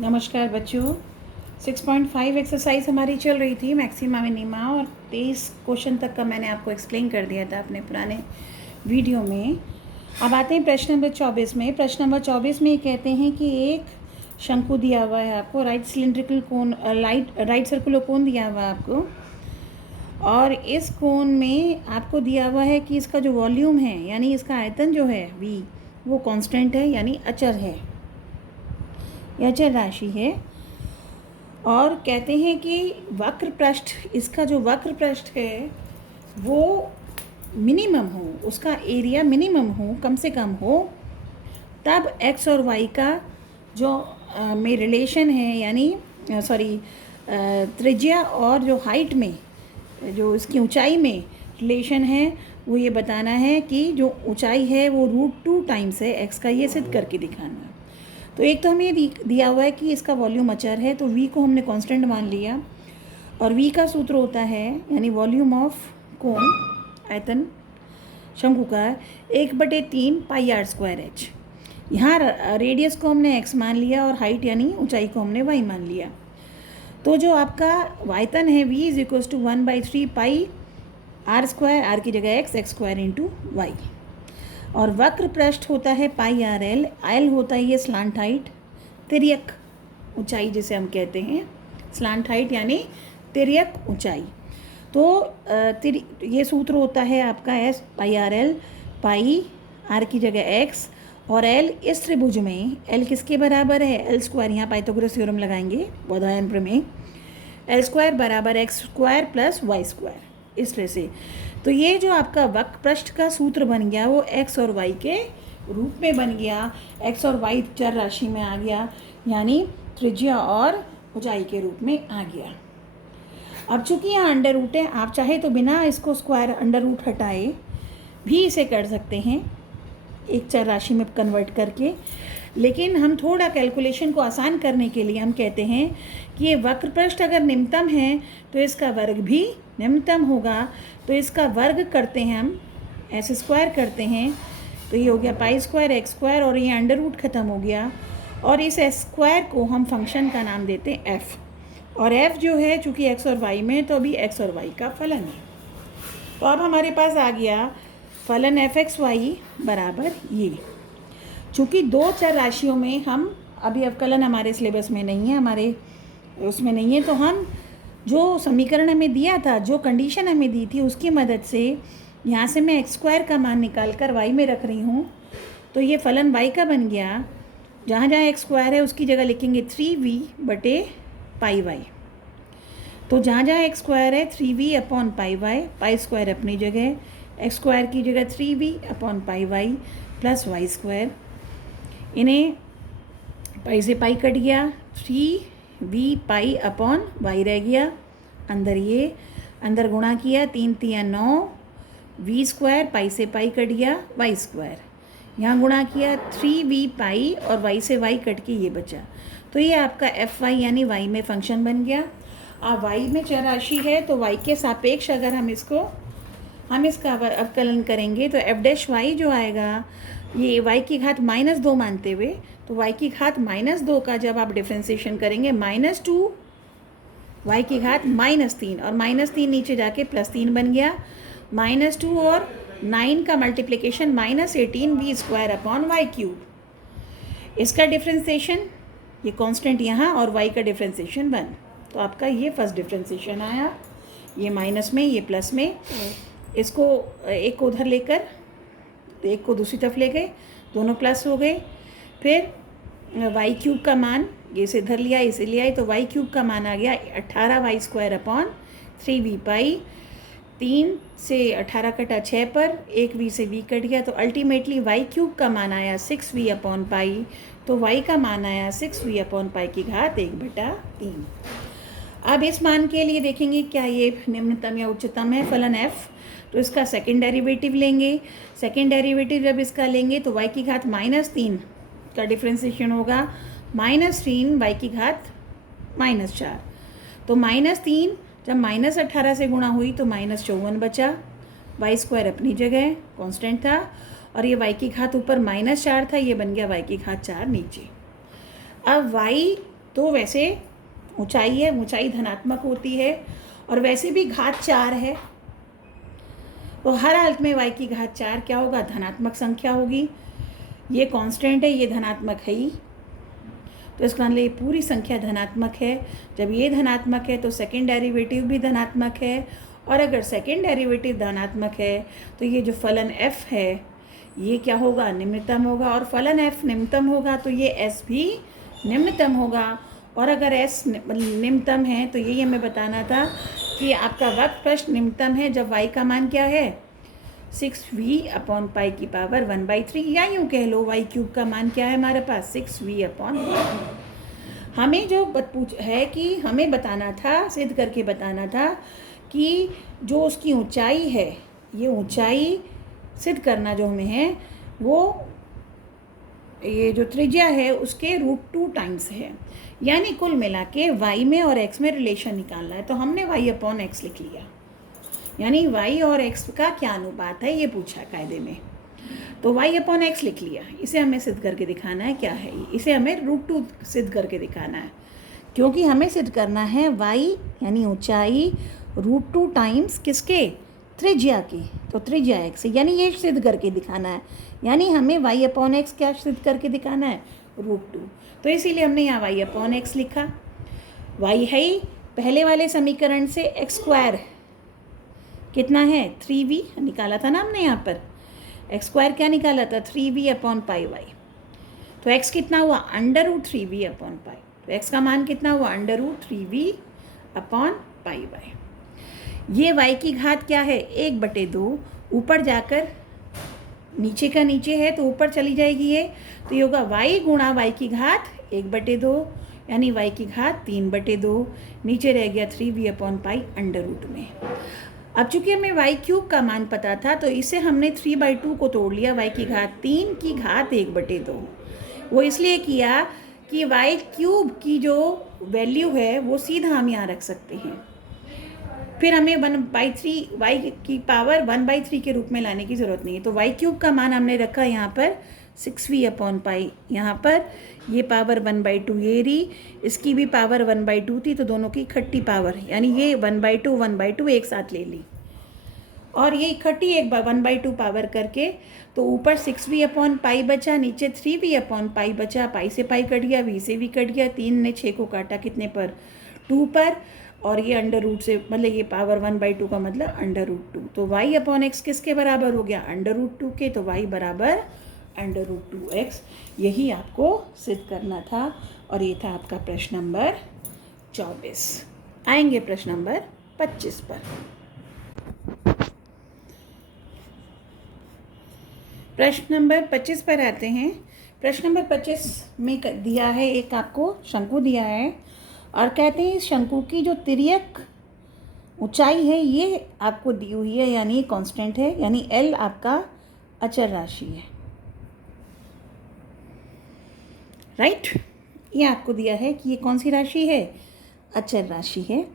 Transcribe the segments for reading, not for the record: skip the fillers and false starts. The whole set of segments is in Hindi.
नमस्कार बच्चों। 6.5 एक्सरसाइज हमारी चल रही थी मैक्सिमा मिनिमा, और 23 क्वेश्चन तक का मैंने आपको एक्सप्लेन कर दिया था अपने पुराने वीडियो में। अब आते हैं प्रश्न नंबर 24 में। प्रश्न नंबर 24 में ये कहते हैं कि एक शंकु दिया हुआ है आपको, राइट सिलेंड्रिकल कोन, राइट सर्कुलर कोन दिया हुआ है आपको, और इस कोन में आपको दिया हुआ है कि इसका जो वॉल्यूम है यानी इसका आयतन जो है v, वो कांस्टेंट है यानी अचर है, यह अचर राशि है। और कहते हैं कि वक्र पृष्ठ, इसका जो वक्र पृष्ठ है वो मिनिमम हो, उसका एरिया मिनिमम हो, कम से कम हो, तब x और y का जो में रिलेशन है, यानी त्रिज्या और जो हाइट में, जो इसकी ऊंचाई में रिलेशन है, वो ये बताना है कि जो ऊंचाई है वो √2 टाइम्स है x का, ये सिद्ध करके दिखाना है। तो एक तो हमें ये दिया हुआ है कि इसका वॉल्यूम अचर है, तो v को हमने कांस्टेंट मान लिया, और v का सूत्र होता है यानी वॉल्यूम ऑफ कोन, आयतन शंकु का 1/3 πr²h। यहाँ रेडियस को हमने x मान लिया और हाइट यानी ऊंचाई को हमने y मान लिया। तो जो आपका आयतन है v is equals to 1/3 πr², r की जगह x² × y, और वक्र पृष्ठ होता है πrl, l होता है ये स्लांट हाइट, तिर्यक ऊंचाई जिसे हम कहते हैं, स्लांट हाइट यानी तिर्यक ऊंचाई। तो ये सूत्र होता है आपका s πrl, पाई r की जगह x, और l इस त्रिभुज में l किसके बराबर है, l², यहाँ पाइथागोरस थ्योरम लगाएंगे बोधायन प्रमेय, l² = x² + y², इस तरह से। तो ये जो आपका वक्र पृष्ठ का सूत्र बन गया वो x और y के रूप में बन गया, x और y चर राशि में आ गया, यानी त्रिज्या और ऊंचाई के रूप में आ गया। अब चूंकि यहाँ अंडर रूट है, आप चाहे तो बिना इसको स्क्वायर अंडर रूट हटाए भी इसे कर सकते हैं एक चर राशि में कन्वर्ट करके, लेकिन हम थोड़ा कैलकुलेशन को आसान करने के लिए हम कहते हैं कि ये वक्र पृष्ठ अगर निम्नतम है तो इसका वर्ग भी निम्नतम होगा। तो इसका वर्ग करते हैं हम, ऐसे स्क्वायर करते हैं, तो ये हो गया π² x², और ये अंडर रूट ख़त्म हो गया, और इस s² को हम फंक्शन का नाम देते हैं f, और f जो है चूँकि x और y में, तो अभी x और y का फलन है। तो अब हमारे पास आ गया फलन f(x,y) बराबर ये। चूँकि दो चर राशियों में हम अभी अवकलन हमारे सिलेबस में नहीं है, हमारे उसमें नहीं है, तो हम जो समीकरण हमें दिया था, जो कंडीशन हमें दी थी, उसकी मदद से यहाँ से मैं x² का मान निकाल कर y में रख रही हूँ, तो ये फलन y का बन गया। जहाँ जहाँ x² है उसकी जगह लिखेंगे 3v/πy, तो जहाँ जहाँ x² है 3v/πy, π² अपनी जगह, x² की जगह 3v/πy + y², इन्हें पाई से पाई कट गया, 3v/y रह गया, अंदर ये अंदर गुणा किया, 3 × 3 = 9, v², पाई से पाई कट गया, y², यहाँ गुणा किया 3v/, और y से y कट के ये बचा। तो ये आपका fy यानी y में फंक्शन बन गया। अब y में चर राशि है, तो y के सापेक्ष अगर हम इसका अवकलन करेंगे तो f' जो आएगा, ये y की घात -2 मानते हुए, तो y की घात -2 का जब आप डिफ्रेंसिएशन करेंगे, -2 y की घात -3, और -3 नीचे जाके +3 बन गया, -2 और 9 का मल्टीप्लिकेशन -18 v²/y³। इसका डिफ्रेंसिएशन, ये कांस्टेंट यहाँ, और y का डिफ्रेंसिएशन 1। तो आपका ये फर्स्ट डिफ्रेंसिएशन आया, ये माइनस में, ये प्लस में, इसको एक को उधर लेकर एक को दूसरी तरफ ले गए, दोनों प्लस हो गए। फिर y³ का मान, ये इसे इधर लिया, इसे लिया, तो y³ का मान आ गया 18y²/3v², 3 से 18 कटा 6 पर, 1 v से v कट गया, तो अल्टीमेटली y³ का मान आया 6v/π, तो y का मान आया 6v/π की घात 1/3। अब इस मान के लिए देखेंगे क्या ये निम्नतम या उच्चतम है फलन f, तो इसका सेकेंड डेरिवेटिव लेंगे। सेकेंड डेरिवेटिव जब इसका लेंगे तो y की घात -3 का डिफ्रेंसिएशन होगा, -3 y की घात -4, तो -3 जब -18 से गुणा हुई तो -54 बचा, y² अपनी जगह कांस्टेंट था, और ये y की घात ऊपर -4 था, ये बन गया y की घात 4 नीचे। अब y तो वैसे ऊंचाई है, ऊंचाई धनात्मक होती है, और वैसे भी घात 4 है, तो हर हालत में y की घात 4 क्या होगा, धनात्मक संख्या होगी। ये कांस्टेंट है, ये धनात्मक है ही, तो इसका मतलब ये पूरी संख्या धनात्मक है। जब ये धनात्मक है तो सेकेंड डेरिवेटिव भी धनात्मक है, और अगर सेकेंड डेरिवेटिव धनात्मक है तो ये जो फलन f है ये क्या होगा, निम्नतम होगा, और फलन f निम्नतम होगा तो ये s भी निम्नतम होगा। और अगर s निम्नतम है तो यही हमें बताना था कि आपका वक्र पृष्ठ निम्नतम है जब y का मान क्या है, 6v/π की पावर 1/3, या यूँ कह लो y³ का मान क्या है हमारे पास, 6v/π। हमें जो पूछ है कि हमें बताना था, सिद्ध करके बताना था कि जो उसकी ऊंचाई है, ये ऊंचाई सिद्ध करना जो हमें है वो ये जो त्रिज्या है उसके √2 टाइम्स है, यानी कुल मिला के y में और x में रिलेशन निकालना है। तो हमने y/x लिख लिया, यानी y और x का क्या अनुपात है ये पूछा कायदे में, तो y/x लिख लिया। इसे हमें सिद्ध करके दिखाना है, क्या है इसे हमें √2 सिद्ध करके दिखाना है, क्योंकि हमें सिद्ध करना है y यानी ऊंचाई √2 टाइम्स किसके, त्रिज्या की, तो त्रिज्या x है, यानी ये सिद्ध करके दिखाना है, यानी हमें y/x क्या सिद्ध करके दिखाना है, √2। तो इसीलिए हमने यहाँ y/x लिखा। y है ही पहले वाले समीकरण से x² कितना है, 3v निकाला था ना हमने, यहाँ पर x² क्या निकाला था, 3v/πy। तो x कितना हुआ, √3v/π, तो x का मान कितना हुआ, √3v/πy। ये y की घात क्या है, 1/2, ऊपर जाकर नीचे का नीचे है तो ऊपर चली जाएगी ये, तो ये होगा y गुणा y की घात 1/2, यानी y की घात 3/2, नीचे रह गया 3v/π अंडर रूट में। अब चूंकि हमें y³ का मान पता था तो इसे हमने 3/2 को तोड़ लिया, y की घात 3 की घात 1/2। वो इसलिए किया कि y³ की जो वैल्यू है वो सीधा हम यहाँ रख सकते हैं, फिर हमें 1/3 y की पावर 1/3 के रूप में लाने की ज़रूरत नहीं है। तो y³ का मान हमने रखा यहाँ पर 6v/π, यहाँ पर ये पावर 1/2 ये रही, इसकी भी पावर 1/2 थी, तो दोनों की इकट्ठी पावर, यानी ये 1/2 1/2 एक साथ ले ली, और ये इकट्ठी 1/2 पावर करके, तो ऊपर 6v/π बचा, नीचे 3v/π बचा, पाई से पाई कट गया, v से v कट गया, 3 ने 6 को काटा कितने पर, 2 पर, और ये अंडर रूट से मतलब ये पावर 1/2 का मतलब √2, तो y/x किसके बराबर हो गया, √2 के, तो y बराबर √2x। यही आपको सिद्ध करना था, और ये था आपका प्रश्न नंबर 24। आएंगे प्रश्न नंबर 25 पर। प्रश्न नंबर 25 पर आते हैं। प्रश्न नंबर 25 में दिया है, एक आपको शंकु दिया है, और कहते हैं इस शंकु की जो तिर्यक ऊंचाई है ये आपको दी हुई है, यानी कांस्टेंट है, यानी L आपका अचर राशि है, राइट। ये आपको दिया है कि ये कौन सी राशि है, अचर राशि है,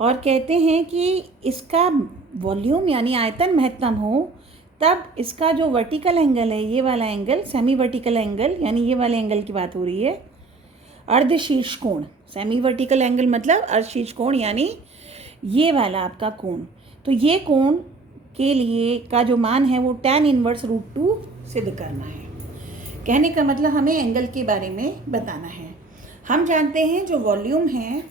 और कहते हैं कि इसका वॉल्यूम यानी आयतन महत्तम हो तब इसका जो वर्टिकल एंगल है, ये वाला एंगल सेमी वर्टिकल एंगल, यानी ये वाले एंगल की बात हो रही है, अर्धशीर्ष कोण, सेमी वर्टिकल एंगल मतलब अर्धशीर्ष कोण, यानी ये वाला आपका कोण, तो ये कोण के लिए का जो मान है वो tan इनवर्स √2 सिद्ध करना है। कहने का मतलब हमें एंगल के बारे में बताना है। हम जानते हैं जो वॉल्यूम है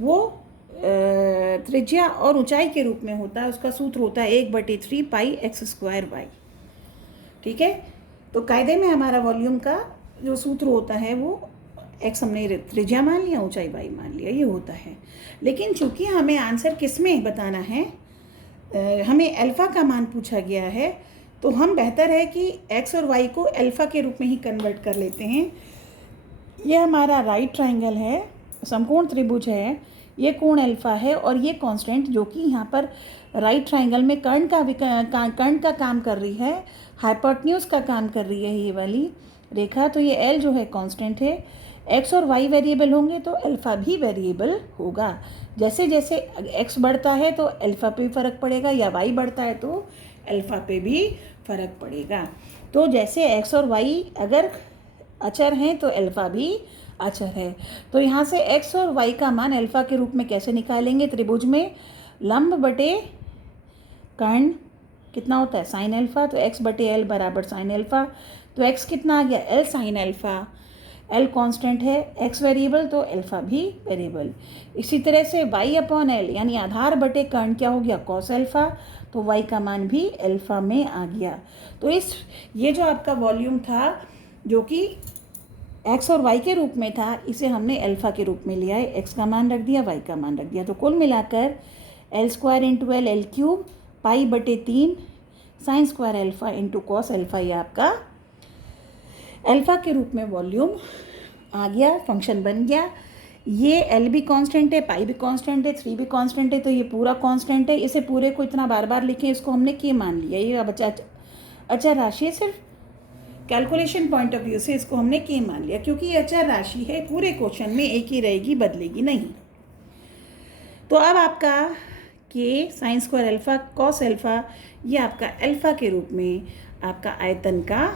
वो त्रिज्या और ऊंचाई के रूप में होता है, उसका सूत्र होता है 1/3 πx²y, ठीक है। तो कायदे में हमारा वॉल्यूम का जो सूत्र होता है वो x हमने त्रिज्या मान लिया, ऊंचाई y मान लिया, ये होता है। लेकिन चूंकि हमें आंसर किस में बताना है, हमें अल्फ़ा का मान पूछा गया है, तो हम बेहतर है कि x और y को अल्फ़ा के रूप में ही कन्वर्ट कर लेते हैं। ये हमारा राइट ट्रायंगल है, समकोण त्रिभुज है, ये कोण अल्फ़ा है, और ये कांस्टेंट जो कि यहाँ पर राइट ट्रायंगल में कर्ण का काम कर रही है, हाइपोटेन्यूज का काम कर रही है ये वाली रेखा, तो ये L जो है कांस्टेंट है। x और y वेरिएबल होंगे तो अल्फ़ा भी वेरिएबल होगा। जैसे जैसे x बढ़ता है तो अल्फ़ा पे भी फ़र्क पड़ेगा, या y बढ़ता है तो अल्फ़ा पे भी फ़र्क पड़ेगा। तो जैसे x और y अगर अचर हैं तो अल्फ़ा भी अचर है। तो यहाँ से x और y का मान अल्फा के रूप में कैसे निकालेंगे? त्रिभुज में लंब बटे कर्ण कितना होता है? Sine alpha. तो x बटे एल बराबर साइन अल्फा। तो x कितना आ गया? L sine alpha. L constant है, x वेरिएबल, तो अल्फा भी वेरिएबल। इसी तरह से y अपॉन एल यानी आधार बटे कर्ण क्या हो गया? Cos alpha. तो y का मान भी अल्फा में आ गया। तो ये जो आपका वॉल्यूम था जो कि x और y के रूप में था, इसे हमने अल्फा के रूप में लिया है। x का मान रख दिया, y का मान रख दिया। तो कुल मिलाकर L square into L L cube पाई बटे 3 sign square alpha into cos alpha, ये आपका अल्फा के रूप में वॉल्यूम आ गया, फंक्शन बन गया। ये एल भी कांस्टेंट है, पाई भी कांस्टेंट है, 3 भी कांस्टेंट है, तो ये पूरा कांस्टेंट है। इसे पूरे को इतना बार बार लिखें, इसको हमने के मान लिया। ये अब अचर राशि है, सिर्फ कैलकुलेशन पॉइंट ऑफ व्यू से इसको हमने के मान लिया, क्योंकि ये अचर राशि है, पूरे क्वेश्चन में एक ही रहेगी, बदलेगी नहीं। तो अब आपका के sign square alpha cos alpha, ये आपका अल्फा के रूप में आपका आयतन का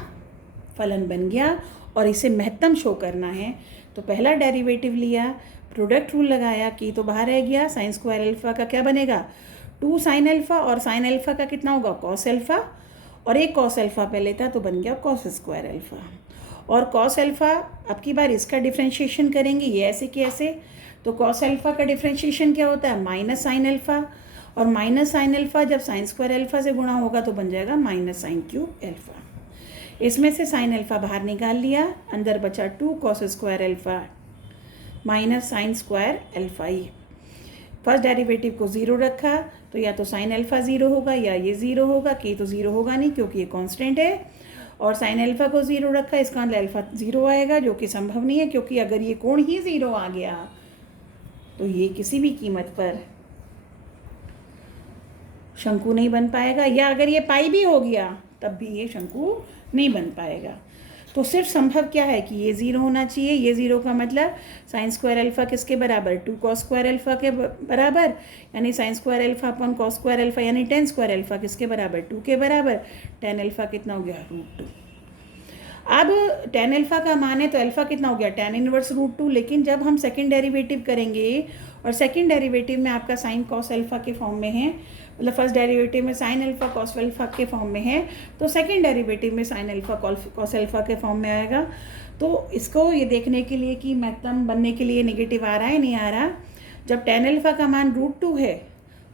फलन बन गया। और इसे महत्तम शो करना है तो पहला डेरिवेटिव लिया, प्रोडक्ट रूल लगाया, की तो बाहर रह गया। साइन स्क्वायर अल्फा का क्या बनेगा? 2 साइन अल्फा, और साइन अल्फा का कितना होगा? कॉस अल्फा, और एक कॉस अल्फा पहले था तो बन गया कॉस स्क्वायर अल्फा। और कॉस अल्फा अब की बार इसका डिफ्रेंशिएशन करेंगे, ये ऐसे कि ऐसे। तो कॉस अल्फा का डिफ्रेंशिएशन क्या होता है? माइनस साइन अल्फा, और माइनस साइन अल्फा जब साइन स्क्वायर अल्फा से गुणा होगा तो बन जाएगा माइनस साइन क्यूब अल्फा। इसमें से साइन अल्फा बाहर निकाल लिया, अंदर बचा 2 cos square alpha minus sine square alpha. ही फर्स्ट डेरिवेटिव को 0 रखा, तो या तो साइन अल्फा 0 होगा या ये 0 होगा। के तो 0 होगा नहीं क्योंकि ये कांस्टेंट है। और साइन अल्फा को 0 रखा, इसका मतलब अल्फा 0 आएगा, जो कि संभव नहीं है, क्योंकि अगर ये कोण ही 0 आ गया तो ये किसी भी कीमत पर शंकु नहीं बन पाएगा, या अगर ये पाई भी हो गया तब भी ये शंकु नहीं बन पाएगा। तो सिर्फ संभव क्या है कि ये 0 होना चाहिए। ये 0 का मतलब साइन स्क्वायर अल्फा किसके बराबर? 2 कॉस स्क्वायर अल्फा के बराबर, यानी sign square alpha upon cos square alpha, यानी टेन स्क्वायर अल्फा किसके बराबर? 2 के बराबर। टेन अल्फा कितना हो गया? √2। अब टेन अल्फा का मान है तो अल्फा कितना हो गया? Tan inverse √2। लेकिन जब हम सेकेंड डेरिवेटिव करेंगे, और सेकेंड डेरिवेटिव में आपका साइन कॉस अल्फा के फॉर्म में है, मतलब फर्स्ट डेरिवेटिव में साइन अल्फा कॉस अल्फा के फॉर्म में है, तो सेकेंड डेरिवेटिव में साइन अल्फा कॉस अल्फा के फॉर्म में आएगा। तो इसको ये देखने के लिए कि महत्तम बनने के लिए नेगेटिव आ रहा है नहीं आ रहा, जब टेन अल्फा का मान √2 है,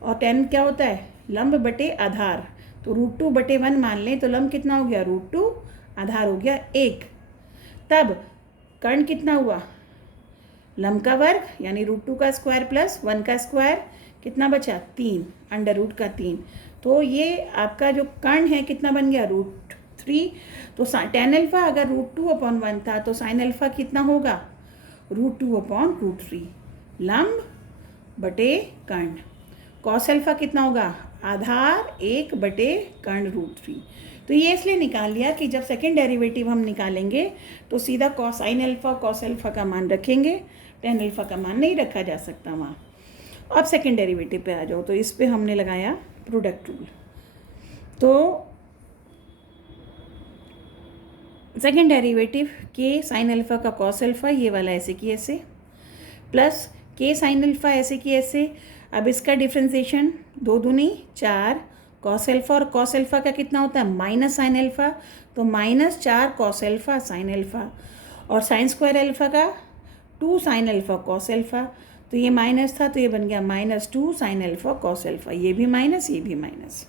और टेन क्या होता है? लंब बटे आधार, तो √2 बटे 1 मान लें, तो लंब कितना हो गया? √2, आधार हो गया 1। तब कर्ण कितना हुआ? लंब का वर्ग, यानी √2 का स्क्वायर प्लस 1 का स्क्वायर, कितना बचा? 3, अंडर रूट का 3। तो ये आपका जो कर्ण है कितना बन गया? √3। तो टेन अल्फा अगर √2 अपॉन 1 था तो साइन अल्फा कितना होगा? √2 अपॉन √3, लंब बटे कर्ण। कॉस अल्फा कितना होगा? आधार 1 बटे कर्ण √3। तो ये इसलिए निकाल लिया कि जब सेकेंड डेरिवेटिव हम निकालेंगे तो सीधा कॉस अल्फा का मान रखेंगे, टेन अल्फा का मान नहीं रखा जा सकता वहाँ। अब सेकेंड डेरिवेटिव पे आ जाओ, तो इस पे हमने लगाया प्रोडक्ट रूल। तो सेकेंड डेरिवेटिव के साइन अल्फा का कॉस अल्फा, ये वाला ऐसे की ऐसे, प्लस के साइन अल्फा ऐसे की ऐसे। अब इसका डिफ्रेंसिएशन 2 दूनी 4 कॉस अल्फा, और कॉस अल्फा का कितना होता है? माइनस साइन अल्फा, तो -4 कॉस अल्फा साइन अल्फा। और साइन स्क्वायर अल्फा का 2 साइन अल्फा कॉस अल्फा, तो ये माइनस था तो ये बन गया -2 साइन अल्फा कॉस अल्फा। ये भी माइनस, ये भी माइनस।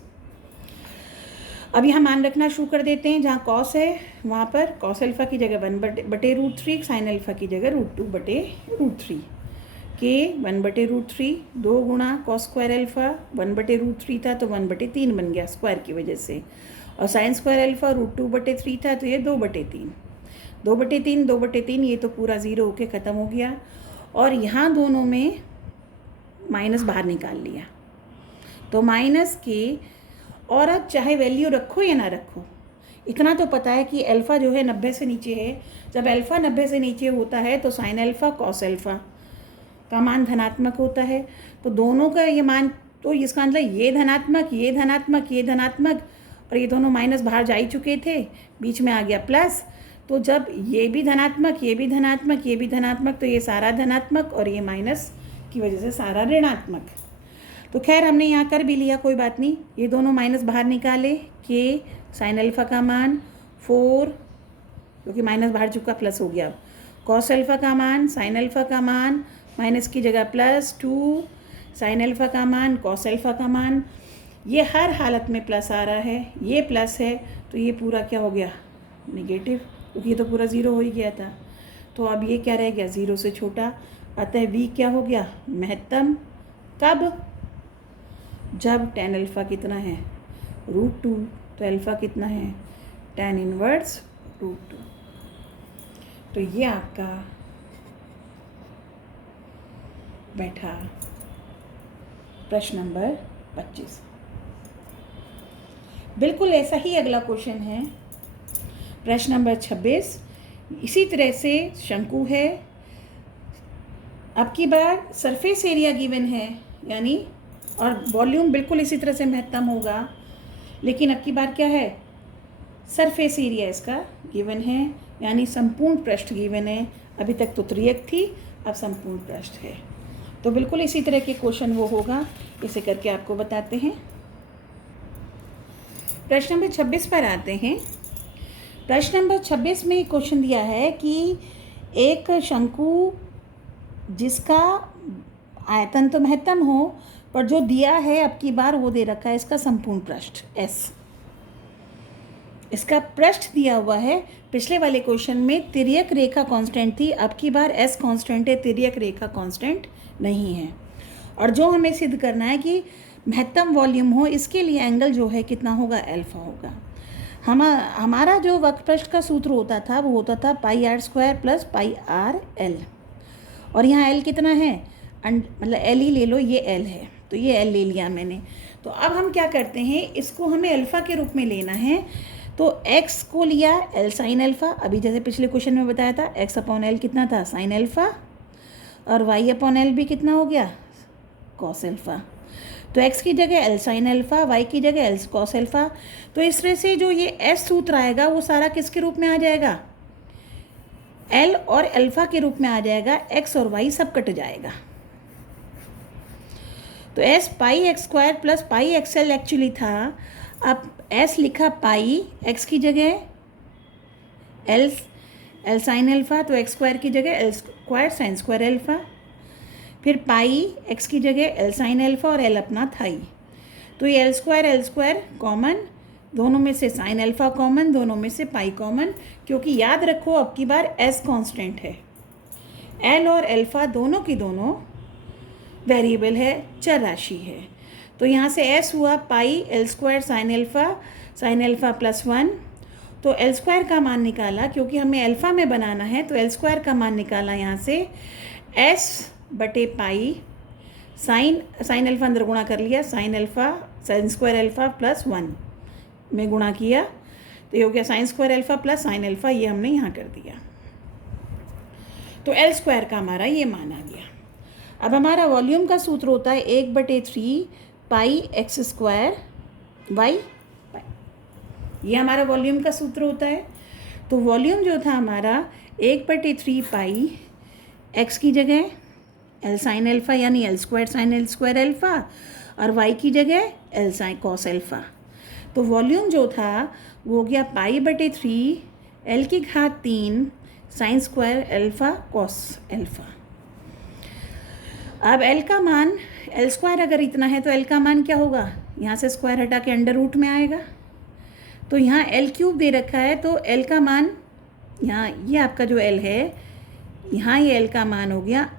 अब यहाँ मान रखना शुरू कर देते हैं। जहाँ कॉस है वहाँ पर कॉस अल्फा की जगह 1 बटे √3, साइन अल्फा की जगह √2 बटे √3, के 1 बटे √3, 2 गुणा कॉस स्क्वायर अल्फा, 1 बटे √3 था तो 1 बटे 3 बन गया स्क्वायर की वजह से, और साइन स्क्वायर अल्फा √2 बटे 3 था तो ये 2 बटे 3, 2 बटे 3, 2 बटे 3, ये तो पूरा 0 होके ख़त्म हो गया। और यहाँ दोनों में माइनस बाहर निकाल लिया, तो माइनस के। और अब चाहे वैल्यू रखो या ना रखो, इतना तो पता है कि अल्फ़ा जो है 90 से नीचे है। जब अल्फ़ा 90 से नीचे होता है तो साइन अल्फ़ा कॉस अल्फ़ा का मान धनात्मक होता है। तो दोनों का ये मान, तो इसका मतलब ये धनात्मक, ये धनात्मक, ये धनात्मक, और ये दोनों माइनस बाहर जा ही चुके थे, बीच में आ गया प्लस। तो जब ये भी धनात्मक, ये भी धनात्मक, ये भी धनात्मक, तो ये सारा धनात्मक और ये माइनस की वजह से सारा ऋणात्मक। तो खैर हमने यहाँ कर भी लिया, कोई बात नहीं। ये दोनों माइनस बाहर निकाले, के साइन अल्फ़ा का मान 4, क्योंकि माइनस बाहर चुका, प्लस हो गया। कॉस अल्फ़ा का मान, साइन अल्फ़ा का मान, माइनस की जगह प्लस 2, साइन अल्फ़ा का मान, कॉस अल्फ़ा का मान। ये हर हालत में प्लस आ रहा है, ये प्लस है, तो ये पूरा क्या हो गया, नेगेटिव, क्योंकि ये तो पूरा ज़ीरो हो ही गया था। तो अब ये क्या रह गया, ज़ीरो से छोटा। अतः v क्या हो गया, महत्तम। कब, जब tan अल्फ़ा कितना है, √2, तो अल्फ़ा कितना है, tan इनवर्स √2। तो ये आपका बैठा प्रश्न नंबर 25। बिल्कुल ऐसा ही अगला क्वेश्चन है, प्रश्न नंबर 26। इसी तरह से शंकु है। अब की बार सरफेस एरिया गिवन है, यानी और वॉल्यूम बिल्कुल इसी तरह से महत्तम होगा, लेकिन अब की बार क्या है, सरफेस एरिया इसका गिवन है, यानी संपूर्ण पृष्ठ गिवन है। अभी तक तो त्रियक थी, अब संपूर्ण पृष्ठ है। तो बिल्कुल इसी तरह के क्वेश्चन वो होगा, इसे करके आपको बताते हैं। प्रश्न नंबर 26 पर आते हैं। प्रश्न नंबर 26 में क्वेश्चन दिया है कि एक शंकु जिसका आयतन तो महत्तम हो, पर जो दिया है अब की बार वो दे रखा है इसका संपूर्ण पृष्ठ S। इसका पृष्ठ दिया हुआ है। पिछले वाले क्वेश्चन में तिर्यक रेखा कांस्टेंट थी, अब की बार S कांस्टेंट है, तिर्यक रेखा कांस्टेंट नहीं है। और जो हमें सिद्ध करना है कि महत्तम वॉल्यूम हो, इसके लिए एंगल जो है कितना होगा, अल्फा होगा। हमारा जो वक्र पृष्ठ का सूत्र होता था वो होता था πr² + πrl, और यहाँ l कितना है, मतलब l ही ले लो, ये l है, तो ये l ले लिया मैंने। तो अब हम क्या करते हैं, इसको हमें अल्फ़ा के रूप में लेना है। तो x को लिया l साइन अल्फ़ा, अभी जैसे पिछले क्वेश्चन में बताया था x/l कितना था, साइन अल्फ़ा, और y/l भी कितना हो गया, कॉस अल्फ़ा। तो x की जगह l साइन अल्फ़ा, y की जगह l कॉस अल्फ़ा। तो इस तरह से जो ये s सूत्र आएगा वो सारा किसके रूप में आ जाएगा, l और अल्फ़ा के रूप में आ जाएगा, x और y सब कट जाएगा। तो s πx² + πxl एक्चुअली था, अब s लिखा पाई, x की जगह l साइन अल्फ़ा, तो x² की जगह l² साइन स्क्वायर अल्फ़ा, फिर पाई x की जगह l साइन अल्फ़ा और l अपना था ही। तो ये l² कॉमन, दोनों में से साइन अल्फ़ा कॉमन, दोनों में से पाई कॉमन, क्योंकि याद रखो अब की बार s कांस्टेंट है, l और अल्फ़ा दोनों की दोनों वेरिएबल है, चर राशि है। तो यहाँ से s हुआ पाई l² साइन अल्फ़ा +1। तो l² का मान निकाला, क्योंकि हमें अल्फ़ा में बनाना है, तो l² का मान निकाला यहाँ से s/पाई, साइन अल्फ़ा अंदर गुणा कर लिया, साइन स्क्वायर अल्फ़ा +1 में गुणा किया, तो ये हो गया sign square alpha + sign alpha, ये हमने यहाँ कर दिया। तो l² का हमारा ये मान आ गया। अब हमारा वॉल्यूम का सूत्र होता है 1/3 πx² y, ये हमारा वॉल्यूम का सूत्र होता है। तो वॉल्यूम जो था हमारा 1/3 पाई, x की जगह l साइन अल्फ़ा यानी l² साइन अल्फ़ा, और y की जगह l साइन कॉस अल्फ़ा। तो वॉल्यूम जो था वो हो गया π/3 l⁻³ sign square alpha cos alpha. अब l का मान, l² अगर इतना है तो l का मान क्या होगा, यहाँ से स्क्वायर हटा के अंडर रूट में आएगा। तो यहाँ l³ दे रखा है, तो l का मान, यहाँ ये आपका जो l है, यहाँ ये l का मान हो गया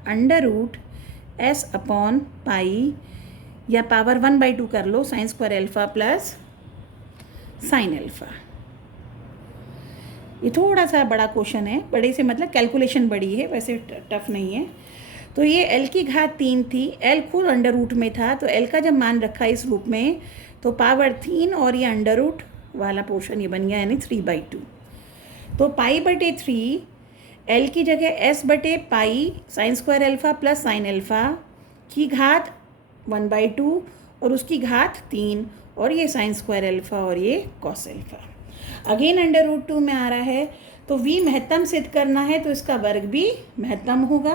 √s/पाई, या पावर 1/2 कर लो, sine square alpha plus sine alpha. ये थोड़ा सा बड़ा क्वेश्चन है, बड़े से मतलब कैलकुलेशन बड़ी है, वैसे टफ नहीं है। तो ये l⁻³ थी, l खुद अंडर रूट में था, तो l का जब मान रखा इस रूप में, तो पावर 3 और ये अंडर रूट वाला पोर्शन ये बन गया, यानी 3/2। तो π/3 l की जगह s/पाई sine square alpha plus sine alpha की घात 1/2 और उसकी घात 3, और ये साइन स्क्वायर अल्फ़ा और ये cos alpha. Again under root 2 में आ रहा है, तो तो v महत्तम सिद्ध करना है तो इसका वर्ग भी महत्तम होगा।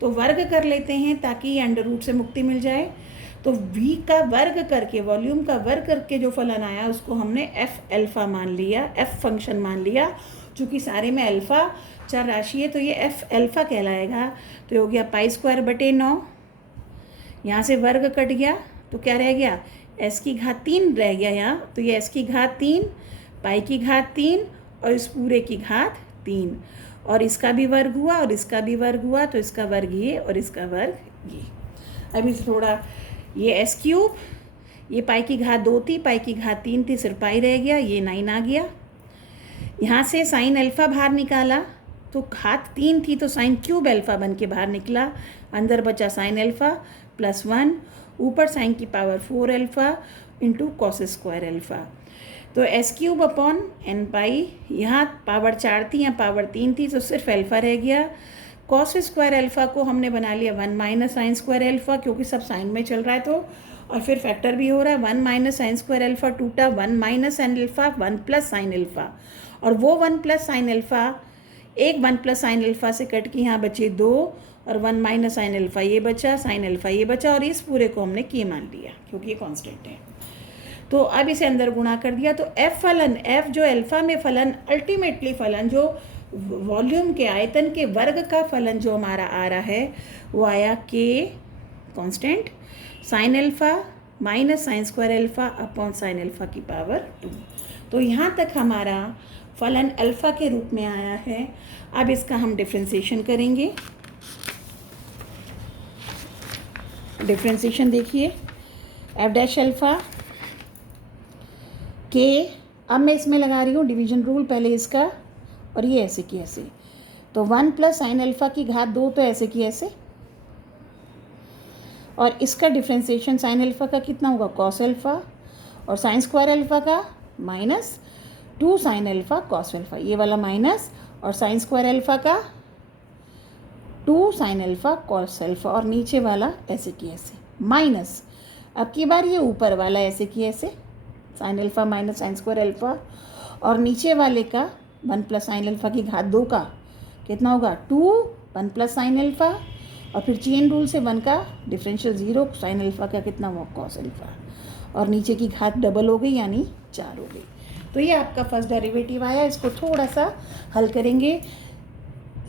तो वर्ग कर लेते हैं ताकि ये अंडर रूट से मुक्ति मिल जाए। तो v का वर्ग करके, वॉल्यूम का वर्ग करके जो फलन आया उसको हमने f अल्फ़ा मान लिया, f फंक्शन मान लिया। चूँकि सारे में अल्फ़ा चर राशि है तो ये f अल्फ़ा कहलाएगा। तो ये हो गया π²/9। यहाँ से वर्ग कट गया तो क्या रह गया, s की घात 3 रह गया यहाँ। तो ये s की घात 3, पाई की घात 3 और इस पूरे की घात 3, और इसका भी वर्ग हुआ और इसका भी वर्ग हुआ। तो इसका वर्ग ये और इसका वर्ग ये। अभी थोड़ा ये s³, ये पाई की घात 2 थी, पाई की घात 3 थी, सिर्फ पाई रह गया, ये 9 आ गया। यहाँ से साइन अल्फ़ा बाहर निकाला तो घात 3 थी तो sin³ अल्फ़ा बन के बाहर निकला। अंदर बचा साइन अल्फ़ा +1, ऊपर साइन की power 4 alpha into cos² alpha. तो s³/n पाई, यहाँ पावर 4 थी, यहाँ पावर 3 थी तो सिर्फ अल्फ़ा रह गया। cos² अल्फ़ा को हमने बना लिया 1 - sin² अल्फ़ा, क्योंकि सब साइन में चल रहा है तो, और फिर फैक्टर भी हो रहा है। 1 - sin² अल्फ़ा टूटा 1 - sin अल्फ़ा 1 + sin अल्फ़ा, और वो 1 + sin अल्फ़ा, एक 1 + sin अल्फ़ा से कट के यहाँ बचे 2, और 1 - sin अल्फ़ा ये बचा, sin अल्फ़ा ये बचा, और इस पूरे को हमने k मान लिया क्योंकि ये कांस्टेंट है। तो अब इसे अंदर गुणा कर दिया तो f फलन, f जो अल्फ़ा में फलन, अल्टीमेटली फलन जो वॉल्यूम के आयतन के वर्ग का फलन जो हमारा आ रहा है वो आया k constant sin alpha - sin² alpha upon sin alpha की पावर 2। तो यहाँ तक हमारा फलन अल्फ़ा के रूप में आया है। अब इसका हम डिफ्रेंसिएशन करेंगे। डिफ्रेंसिएशन देखिए, f' अल्फ़ा k, अब मैं इसमें लगा रही हूँ डिवीजन रूल पहले इसका, और ये ऐसे की ऐसे। तो 1 + sin अल्फ़ा की घात 2 तो ऐसे की ऐसे, और इसका डिफ्रेंसिएशन sin अल्फ़ा का कितना होगा cos अल्फ़ा, और sin² अल्फ़ा का -2 sin अल्फ़ा cos अल्फ़ा, ये वाला माइनस, और sin² अल्फ़ा का 2 sin अल्फ़ा cos अल्फ़ा, और नीचे वाला ऐसे की ऐसे माइनस। अब की बार ये ऊपर वाला ऐसे की ऐसे sin अल्फ़ा - sin² अल्फ़ा, और नीचे वाले का 1 + sin अल्फ़ा की घात 2 का कितना होगा 2 1 + sin अल्फ़ा, और फिर चेन रूल से 1 का डिफरेंशियल 0, sin अल्फ़ा का कितना हुआ cos अल्फ़ा, और नीचे की घात डबल हो गई यानी 4 हो गई। तो ये आपका फर्स्ट डेरिवेटिव आया। इसको थोड़ा सा हल करेंगे।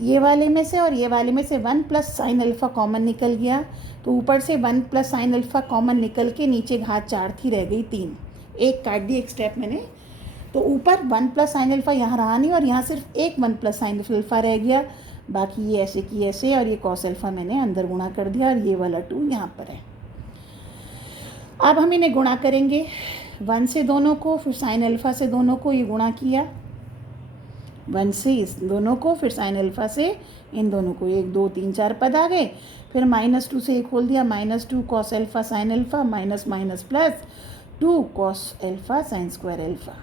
ये वाले में से और ये वाले में से 1 + sin अल्फ़ा कॉमन निकल गया, तो ऊपर से 1 + sin अल्फ़ा कॉमन निकल के नीचे घात 4 थी, रह गई 3, एक काट दी एक स्टेप मैंने। तो ऊपर 1 + sin अल्फ़ा यहाँ रहा नहीं, और यहाँ सिर्फ एक 1 + sin अल्फ़ा रह गया। बाकी ये ऐसे की ऐसे, और ये cos अल्फ़ा मैंने अंदर गुणा कर दिया, और ये वाला 2 यहाँ पर है। अब हम इन्हें गुणा करेंगे 1 से दोनों को, फिर sin अल्फ़ा से दोनों को, ये गुणा किया 1 से इस दोनों को, फिर sin अल्फ़ा से इन दोनों को, 1 2 3 4 पद आ गए। फिर -2 से एक खोल दिया, -2 cos alpha sin alpha minus plus 2 cos alpha sin² alpha,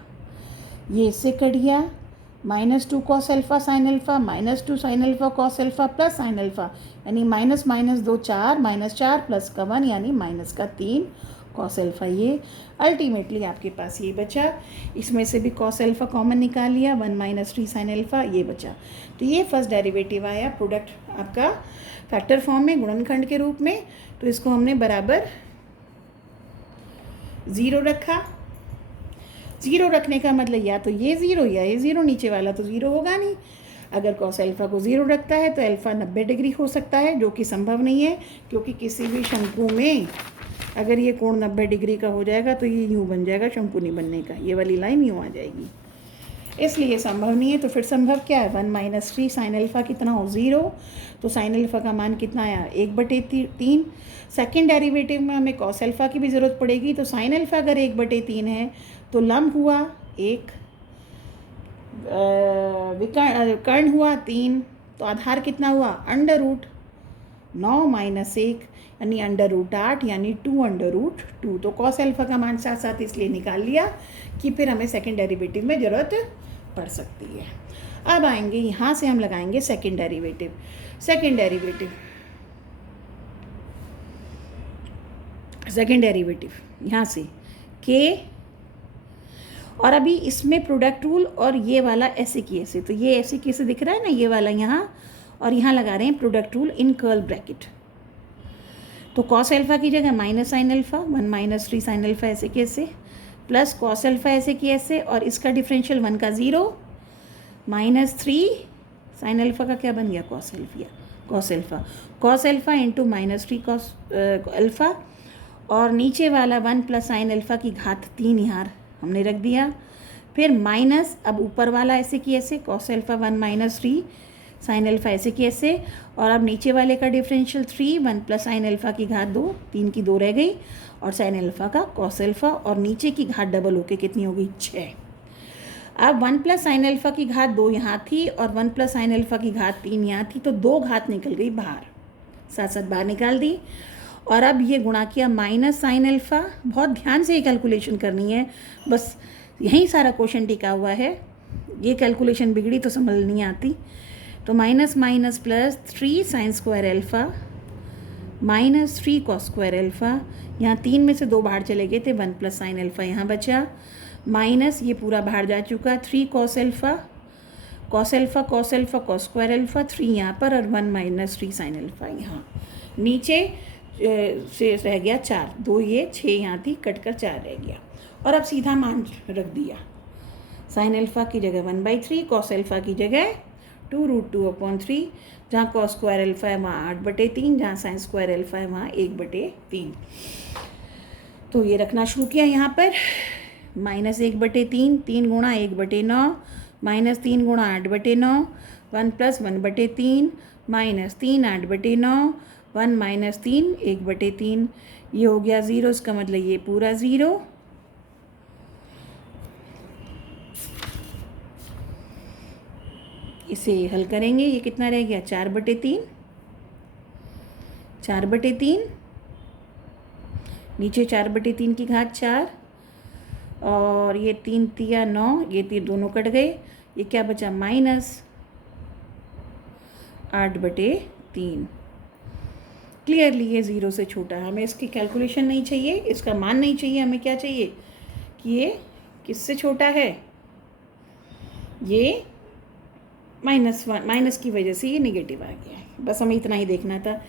ये इससे कट गया। -2 cos alpha sin alpha -2 sin alpha cos alpha plus sin alpha, यानी -2 4, -4 प्लस का 1 यानी -3 cos अल्फ़ा। ये अल्टीमेटली आपके पास ये बचा। इसमें से भी cos अल्फ़ा कॉमन निकाल लिया, 1 - 3 sin अल्फ़ा ये बचा। तो ये फर्स्ट डेरिवेटिव आया, प्रोडक्ट आपका फैक्टर फॉर्म में, गुणनखंड के रूप में। तो इसको हमने बराबर 0 रखा। 0 रखने का मतलब या तो ये 0 या ये 0, नीचे वाला तो 0 होगा नहीं। अगर cos अल्फ़ा को 0 रखता है तो अल्फ़ा 90 डिग्री हो सकता है, जो कि संभव नहीं है, क्योंकि किसी भी शंकु में अगर ये कोण 90 डिग्री का हो जाएगा तो ये यूँ बन जाएगा, शंकु नहीं बनने का, ये वाली लाइन यूँ आ जाएगी, इसलिए संभव नहीं है। तो फिर संभव क्या है, 1 - 3 sin अल्फ़ा कितना हो 0, तो sin अल्फ़ा का मान कितना आया 1/3। सेकेंड डेरिवेटिव में हमें cos अल्फ़ा की भी ज़रूरत पड़ेगी, तो sin अल्फ़ा अगर 1/3 है तो लंब हुआ 1, कर्ण हुआ 3, तो आधार कितना हुआ √9 - 1 यानी √8 यानी 2√2। तो cos अल्फ़ा का मान साथ साथ इसलिए निकाल लिया कि फिर हमें सेकेंड डेरिवेटिव में ज़रूरत पड़ सकती है। अब आएंगे यहाँ से हम लगाएंगे सेकेंड डेरिवेटिव। सेकेंड डेरिवेटिव यहाँ से k, और अभी इसमें प्रोडक्ट रूल और ये वाला ऐसे की ऐसे, तो ये ऐसे की ऐसे दिख रहा है ना, ये वाला यहाँ, और यहाँ लगा रहे हैं product rule in curl bracket. तो कॉस अल्फ़ा की जगह minus sine alpha, 1 minus 3 sine alpha ऐसे की ऐसे, प्लस कॉस अल्फ़ा ऐसे की ऐसे, और इसका डिफरेंशियल 1 का 0 माइनस 3 साइन अल्फ़ा का क्या बन गया, cos alpha into minus 3 cos alpha, और नीचे वाला 1 प्लस साइन अल्फ़ा की घात 3 यहाँ हमने रख दिया। फिर माइनस, अब ऊपर वाला ऐसे की ऐसे, cos alpha 1 minus 3 sine alpha ऐसे की ऐसे, और अब नीचे वाले का डिफरेंशियल 3, 1 प्लस साइन अल्फ़ा की घात 2, 3 की 2 रह गई, और साइन अल्फ़ा का कॉस अल्फ़ा, और नीचे की घात डबल होके कितनी हो गई, 6। अब 1 प्लस साइन अल्फ़ा की घात 2 यहाँ थी और 1 प्लस साइन अल्फ़ा की घात 3 यहाँ थी, तो 2 घात निकल गई बाहर, साथ साथ बाहर निकाल दी। और अब ये गुणा किया माइनस साइन अल्फ़ा, बहुत ध्यान से ये कैलकुलेशन करनी है, बस यहीं सारा क्वेश्चन टिका हुआ है, ये कैलकुलेशन बिगड़ी तो समझ नहीं आती। तो minus minus plus 3 sign square alpha minus 3 cos square alpha, यहाँ 3 में से 2 बाहर चले गए थे, 1 प्लस साइन अल्फ़ा यहाँ बचा, माइनस ये पूरा बाहर जा चुका, 3 cos alpha cos square alpha 3 यहाँ पर, और 1 माइनस 3 साइन अल्फ़ा यहाँ। नीचे से रह गया 4, 2 ये 6 यहाँ थी, कट कर 4 रह गया। और अब सीधा मान रख दिया, साइन अल्फ़ा की जगह 1/3, कॉस अल्फ़ा की जगह 2√2/3, जहाँ कॉस स्क्वायर अल्फ़ा है वहाँ 8/3, जहाँ साइन स्क्वायर अल्फ़ा है वहाँ 1/3। तो ये रखना शुरू किया यहाँ पर, माइनस 1/3, 3 गुणा 1/9, माइनस 3 गुणा 8/9, 1 प्लस 1/3, माइनस 3 8/9, 1 माइनस 3 1/3, ये हो गया 0, इसका मतलब ये पूरा 0। इसे हल करेंगे, ये कितना रह गया, 4/3, 4/3, नीचे 4/3 की घात 4, और ये 3 तिया 9, ये 3 दोनों कट गए, ये क्या बचा, माइनस 8/3। क्लियरली ये 0 से छोटा है, हमें इसकी कैलकुलेशन नहीं चाहिए, इसका मान नहीं चाहिए, हमें क्या चाहिए कि ये किससे छोटा है, ये -1, माइनस की वजह से ये नेगेटिव आ गया है, बस हमें इतना ही देखना था।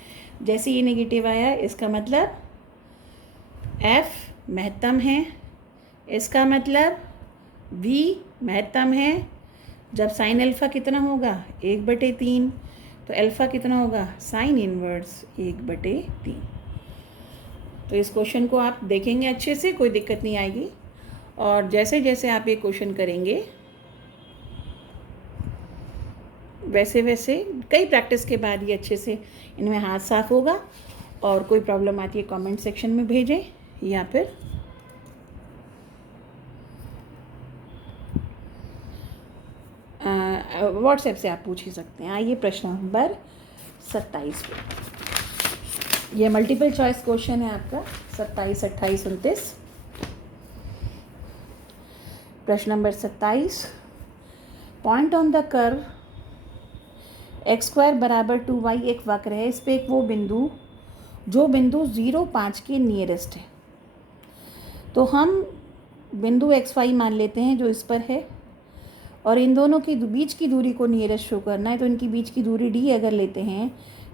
जैसे ये नेगेटिव आया, इसका मतलब f महत्तम है, इसका मतलब v महत्तम है। जब साइन अल्फ़ा कितना होगा, 1/3, तो अल्फ़ा कितना होगा, साइन इनवर्स 1/3। तो इस क्वेश्चन को आप देखेंगे अच्छे से, कोई दिक्कत नहीं आएगी, और जैसे जैसे आप ये क्वेश्चन करेंगे वैसे वैसे कई प्रैक्टिस के बाद ये अच्छे से इनमें हाथ साफ होगा। और कोई प्रॉब्लम आती है कमेंट सेक्शन में भेजें, या फिर व्हाट्सएप से आप पूछ ही सकते हैं। आइए प्रश्न नंबर 27 पे, ये मल्टीपल चॉइस क्वेश्चन है आपका 27, 28, 29। प्रश्न number 27, point on the curve x² बराबर 2y एक वक्र है, इस पे एक वो बिंदु जो बिंदु 0, 5 के नियरेस्ट है। तो हम बिंदु xy मान लेते हैं जो इस पर है, और इन दोनों के बीच की दूरी को नियरेस्ट शो करना है, तो इनकी बीच की दूरी d अगर लेते हैं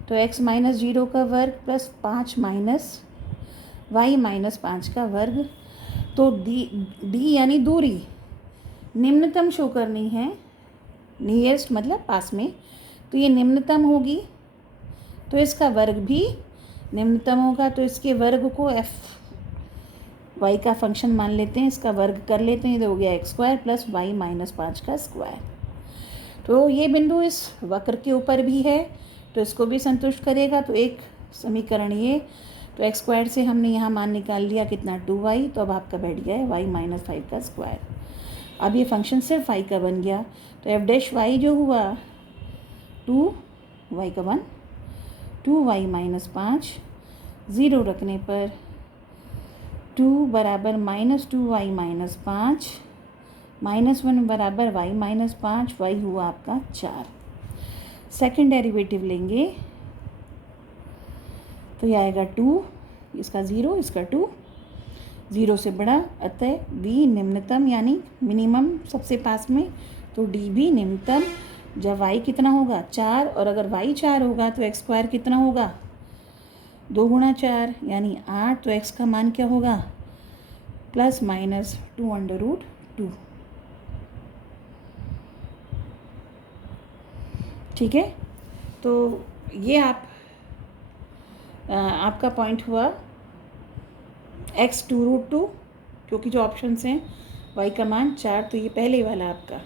तो x माइनस 0 का वर्ग प्लस 5 माइनस y माइनस 5 का वर्ग। तो d यानी दूरी निम्नतम शो करनी है, नियरेस्ट मतलब पास में, तो ये निम्नतम होगी, तो इसका वर्ग भी निम्नतम होगा। तो इसके वर्ग को y का फंक्शन मान लेते हैं, इसका वर्ग कर लेते हैं, तो हो गया x² प्लस y माइनस 5 का स्क्वायर। तो ये बिंदु इस वक्र के ऊपर भी है, तो इसको भी संतुष्ट करेगा। तो एक समीकरण ये, तो x² से हमने यहाँ मान निकाल लिया कितना, 2y, तो अब आपका बैठ गया है y माइनस 5 का स्क्वायर। अब ये फंक्शन सिर्फ y का बन गया, तो एफ डैश वाई जो हुआ 2y का 1, 2y माइनस 5, 0 रखने पर 2 बराबर माइनस 2y माइनस 5, -1 बराबर y माइनस 5, y हुआ आपका 4। सेकंड डेरिवेटिव लेंगे तो ये आएगा 2, इसका 0, इसका 2, 0 से बड़ा, अतः v निम्नतम यानी मिनिमम सबसे पास में, तो d भी निम्नतम। जब y कितना होगा 4, और अगर y 4 होगा तो x स्क्वायर कितना होगा 2 गुणा 4 यानी 8, तो x का मान क्या होगा ±2√2। ठीक है, तो ये आपका पॉइंट हुआ x 2√2, क्योंकि जो ऑप्शंस हैं y का मान 4, तो ये पहले वाला आपका,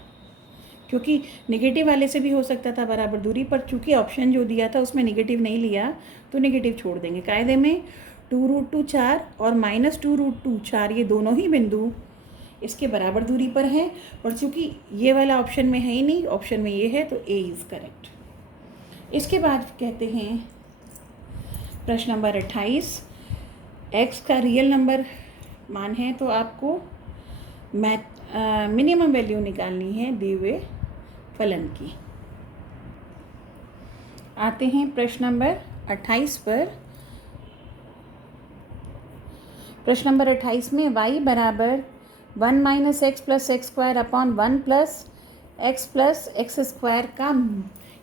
क्योंकि नेगेटिव वाले से भी हो सकता था बराबर दूरी पर, चूँकि ऑप्शन जो दिया था उसमें नेगेटिव नहीं लिया तो नेगेटिव छोड़ देंगे। कायदे में 2√2 4 और -2√2 4 ये दोनों ही बिंदु इसके बराबर दूरी पर हैं, और चूँकि ये वाला ऑप्शन में है ही नहीं, ऑप्शन में ये है, तो ए इज़ करेक्ट। इसके बाद कहते हैं प्रश्न नंबर 28, x का रियल नंबर मान है, तो आपको मिनिमम वैल्यू निकालनी है दिए हुए फलन की। आते हैं प्रश्न नंबर 28 पर। प्रश्न नंबर 28 में y बराबर 1 - x + x² upon 1 + x square का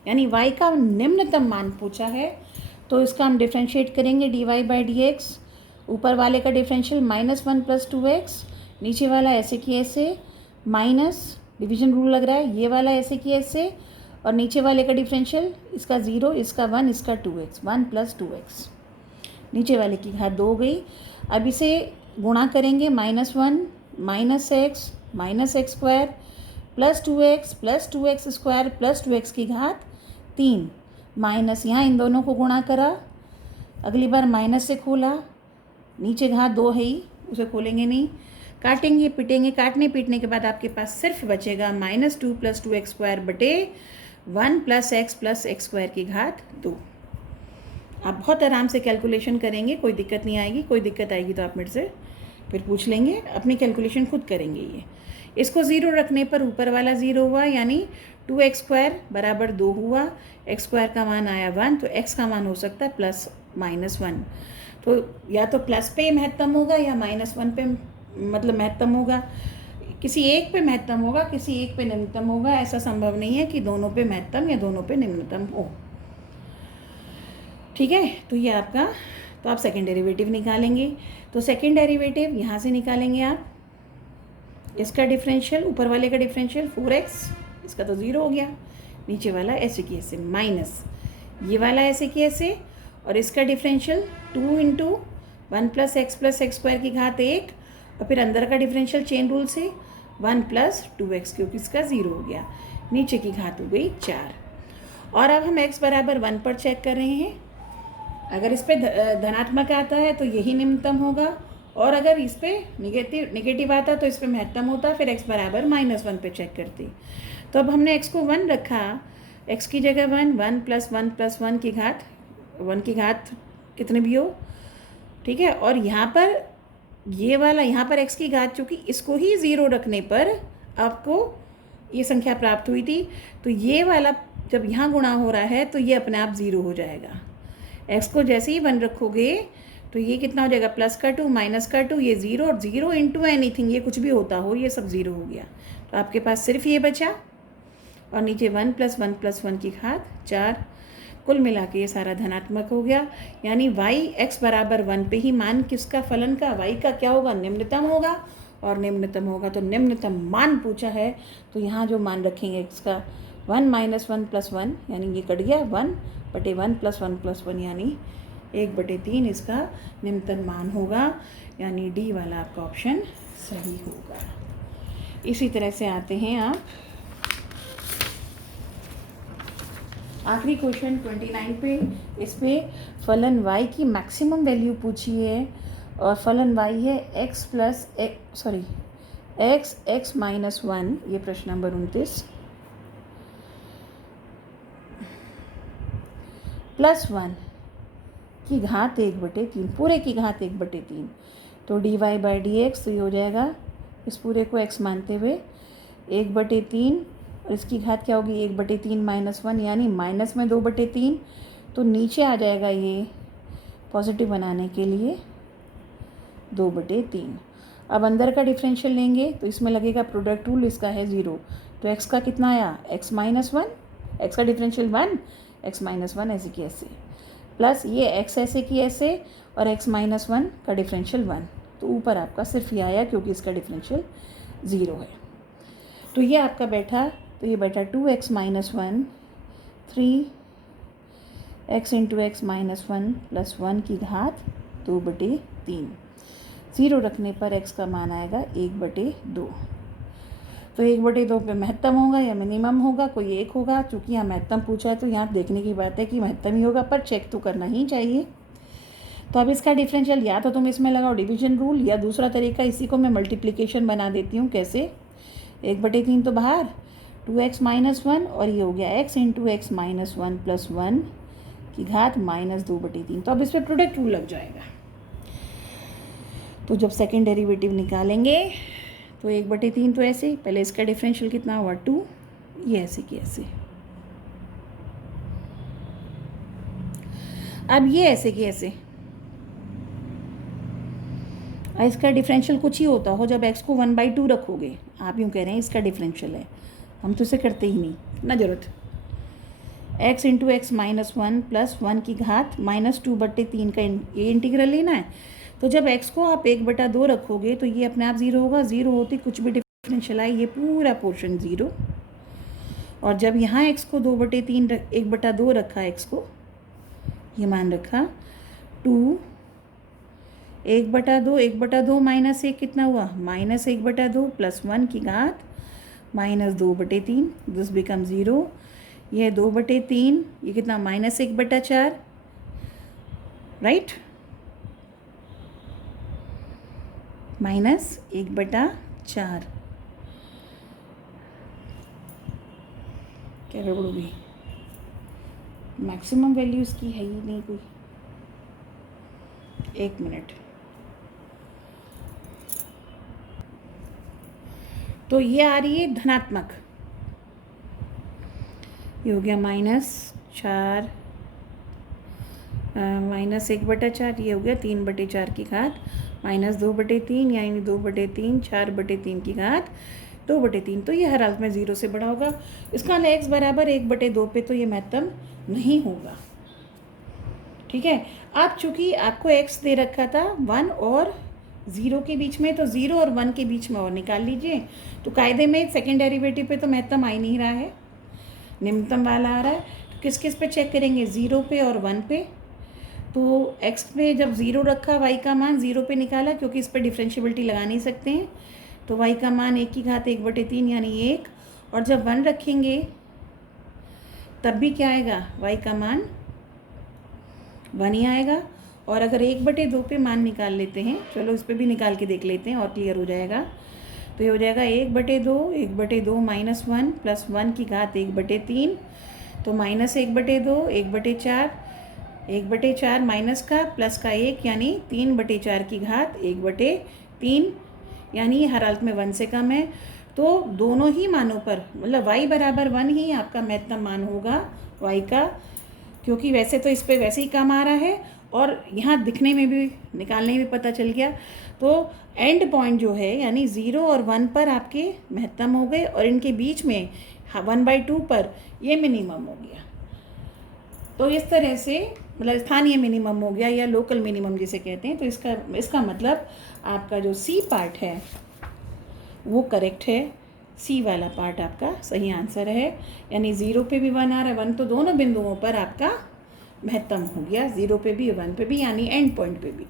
यानी y का निम्नतम मान पूछा है, तो इसका हम डिफ्रेंशिएट करेंगे dy/dx। ऊपर वाले का डिफरेंशियल -1 + 2x, नीचे वाला ऐसे की ऐसे, माइनस डिवीजन रूल लग रहा है, ये वाला ऐसे की ऐसे, और नीचे वाले का डिफरेंशियल, इसका 0, इसका 1, इसका 2x, 1 + 2x, नीचे वाले की घात 2 हो गई। अब इसे गुणा करेंगे -1 - x square + 2x + 2x square + 2x की घात 3, माइनस यहाँ इन दोनों को गुणा करा, अगली बार माइनस से खोला, नीचे घात 2 है ही, उसे खोलेंगे नहीं, काटेंगे पिटेंगे, काटने पीटने के बाद आपके पास सिर्फ बचेगा -2 + 2x स्क्वायर बटे 1 + x स्क्वायर की घात 2। आप बहुत आराम से कैलकुलेशन करेंगे, कोई दिक्कत नहीं आएगी। कोई दिक्कत आएगी तो आप मेरे से फिर पूछ लेंगे, अपनी कैलकुलेशन खुद करेंगे। ये इसको 0 रखने पर ऊपर वाला 0 हुआ, यानी 2x स्क्वायर बराबर 2 हुआ, x स्क्वायर का मान आया 1, तो x का मान हो सकता है +-1। तो या तो प्लस पे महत्तम होगा या -1 पे मतलब महत्तम होगा, किसी एक पे महत्तम होगा, किसी एक पे निम्नतम होगा। ऐसा संभव नहीं है कि दोनों पे महत्तम या दोनों पे निम्नतम हो। ठीक है, तो ये आपका, तो आप सेकेंड डेरिवेटिव निकालेंगे, तो सेकेंड डेरिवेटिव यहाँ से निकालेंगे आप, इसका डिफरेंशियल, ऊपर वाले का डिफरेंशियल 4x, इसका तो 0 हो गया, नीचे वाला ऐसे की ऐसे, माइनस ये वाला ऐसे की ऐसे, और इसका डिफरेंशियल 2 × 1 + x स्क्वायर की घात 1, और फिर अंदर का डिफरेंशियल चेन रूल से 1 + 2x, क्योंकि इसका 0 हो गया, नीचे की घात हो गई 4। और अब हम x बराबर 1 पर चेक कर रहे हैं। अगर इस पे धनात्मक आता है तो यही निम्नतम होगा, और अगर इस पे नेगेटिव आता तो इस पे महत्तम होता, फिर x बराबर -1 पे चेक करते। तो अब हमने x को 1 रखा, x की जगह 1 + 1 + 1 की घात, 1 की घात कितने भी हो, ठीक है। और यहाँ पर ये वाला, यहाँ पर x की घात, चूँकि इसको ही 0 रखने पर आपको ये संख्या प्राप्त हुई थी, तो ये वाला जब यहाँ गुणा हो रहा है तो ये अपने आप 0 हो जाएगा। x को जैसे ही 1 रखोगे तो ये कितना हो जाएगा, +2 -2, ये 0, और 0 × एनीथिंग, ये कुछ भी होता हो, ये सब 0 हो गया। तो आपके पास सिर्फ ये बचा, और नीचे 1 + 1 + 1 की घात 4, कुल मिला के ये सारा धनात्मक हो गया। यानी x बराबर 1 पे ही मान किसका, फलन का, y का क्या होगा, निम्नतम होगा, और निम्नतम होगा तो निम्नतम मान पूछा है, तो यहाँ जो मान रखेंगे x का 1 - 1 + 1, यानी ये कट गया 1/1 + 1 + 1, यानी 1/3 इसका निम्नतम मान होगा, यानी डी वाला आपका ऑप्शन सही होगा। इसी तरह से आते हैं आप आखिरी क्वेश्चन 29 पे। इस पे फलन y की मैक्सिमम वैल्यू पूछी है, और फलन y है x - 1, ये प्रश्न नंबर 29, +1 की घात 1/3, पूरे की घात 1/3, तो dy/dx तो ये हो जाएगा, इस पूरे को x मानते हुए 1/3, और इसकी घात क्या होगी, 1/3 - 1, यानी माइनस में 2/3, तो नीचे आ जाएगा ये पॉजिटिव बनाने के लिए 2/3, अब अंदर का डिफरेंशियल लेंगे तो इसमें लगेगा प्रोडक्ट रूल, इसका है 0, तो x का कितना आया x माइनस 1, एक्स का डिफरेंशियल 1, x माइनस 1 ऐसे की ऐसे, प्लस ये x ऐसे की ऐसे और x माइनस 1 का डिफरेंशियल 1, तो ऊपर आपका सिर्फ ये आया क्योंकि इसका डिफरेंशियल 0 है। तो ये आपका बैठा, तो ये बैठा 2x minus 1 3x into x minus 1 plus 1 की घात 2/3। 0 रखने पर x का मान आएगा 1/2। तो 1/2 पे महत्तम होगा या मिनिमम होगा, कोई एक होगा। चूँकि यहाँ महत्तम पूछा है तो यहाँ देखने की बात है कि महत्तम ही होगा, पर चेक तो करना ही चाहिए। तो अब इसका डिफरेंशियल या तो तुम इसमें लगाओ डिवीजन रूल, या दूसरा तरीका इसी को मैं मल्टीप्लिकेशन बना देती हूँ। कैसे? 1/3 तो बाहर, 2x माइनस 1 और ये हो गया x into x minus 1 plus 1 की घात माइनस 2/3। तो अब इस पर प्रोडक्ट रूल लग जाएगा। तो जब सेकेंड डेरिवेटिव निकालेंगे तो 1/3 तो ऐसे, पहले इसका डिफरेंशियल कितना हुआ 2, ये ऐसे की ऐसे। अब ये ऐसे की ऐसे, इसका डिफरेंशियल कुछ ही होता हो जब x को 1/2 रखोगे। आप यूँ कह रहे हैं इसका डिफरेंशियल है, हम तो इसे करते ही नहीं ना ज़रूरत। x into x minus 1 plus 1 की घात माइनस 2/3 का ये इंटीग्रल लेना है। तो जब x को आप 1/2 रखोगे तो ये अपने आप 0 होगा। 0 होती कुछ भी डिफरेंशियल आए ये पूरा पोर्शन 0। और जब यहाँ x को 2/3 1/2 रखा, x को ये मान रखा 2 1/2 1/2 माइनस 1 कितना हुआ माइनस 1/2 प्लस 1 की घात माइनस 2/3, दिस बिकम 0। ये 2/3 ये कितना माइनस 1/4, राइट, माइनस 1/4। क्या गड़बड़ होगी? मैक्सिमम वैल्यू इसकी है ही नहीं कोई। 1 मिनट। तो ये आ रही है धनात्मक, ये हो गया -4 माइनस 1/4, ये हो गया 3/4 की घात माइनस 2/3, यानी 2/3 4/3 की घात 2/3। तो ये हर हालत में 0 से बड़ा होगा। इसका x बराबर 1/2 पे तो ये महत्तम नहीं होगा। ठीक है। अब चूँकि आपको x दे रखा था 1 और 0 के बीच में, तो 0 और 1 के बीच में और निकाल लीजिए। तो कायदे में सेकेंड डेरिवेटिव पे तो महत्तम आ ही नहीं रहा है, निम्नतम वाला आ रहा है। तो किस किस पे चेक करेंगे? 0 पे और 1 पे। तो x पे जब 0 रखा, y का मान 0 पे निकाला, क्योंकि इस पर डिफ्रेंशियबिलिटी लगा नहीं सकते हैं। तो y का मान 1 की घात 1/3 यानी 1। और जब 1 रखेंगे तब भी क्या आएगा? y का मान 1 ही आएगा। और अगर 1/2 पे मान निकाल लेते हैं, चलो इस पर भी निकाल के देख लेते हैं और क्लियर हो जाएगा। तो ये हो जाएगा 1/2 1/2 माइनस 1 प्लस 1 की घात 1/3। तो माइनस 1/2 1/4 1/4 माइनस का प्लस का 1 यानी 3/4 की घात 1/3, यानी हर हालत में 1 से कम है। तो दोनों ही मानों पर मतलब y बराबर 1 ही आपका महत्तम मान होगा y का, क्योंकि वैसे तो इस पर वैसे ही कम आ रहा है और यहाँ दिखने में भी निकालने में भी पता चल गया। तो एंड पॉइंट जो है यानी 0 और 1 पर आपके महत्तम हो गए और इनके बीच में 1/2 पर ये मिनिमम हो गया। तो इस तरह से मतलब स्थानीय मिनिमम हो गया या लोकल मिनिमम जिसे कहते हैं। तो इसका मतलब आपका जो सी पार्ट है वो करेक्ट है, सी वाला पार्ट आपका सही आंसर है। यानी 0 पे भी 1 आ रहा है, 1 तो दोनों बिंदुओं पर आपका महत्तम हो गया, 0 पे भी 1 पे भी, यानी एंड पॉइंट पे भी।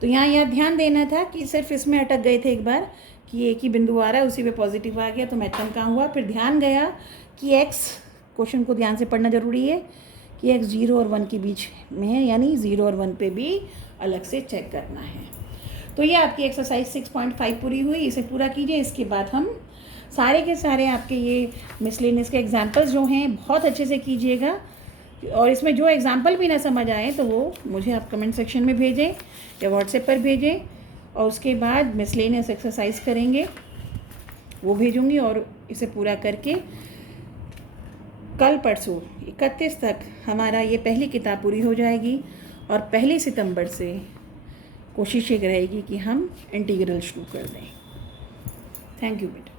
तो यहाँ ध्यान देना था कि सिर्फ इसमें अटक गए थे एक बार कि एक ही बिंदु आ रहा है, उसी पे पॉजिटिव आ गया तो महत्तम कहाँ हुआ। फिर ध्यान गया कि x, क्वेश्चन को ध्यान से पढ़ना जरूरी है कि x 0 और 1 के बीच में है, यानी 0 और 1 पे भी अलग से चेक करना है। तो ये आपकी एक्सरसाइज 6.5 पूरी हुई। इसे पूरा कीजिए। इसके बाद हम सारे के सारे आपके ये मिसलेनियस के एग्जाम्पल्स जो हैं बहुत अच्छे से कीजिएगा। और इसमें जो एग्जाम्पल भी ना समझ आए तो वो मुझे आप कमेंट सेक्शन में भेजें या व्हाट्सएप पर भेजें, और उसके बाद मिसलेनियस एक्सरसाइज करेंगे वो भेजूँगी। और इसे पूरा करके कल परसों 31 तक हमारा ये पहली किताब पूरी हो जाएगी और 1 सितंबर से कोशिश ये रहेगी कि हम इंटीग्रल शुरू कर दें। थैंक यू बेटा।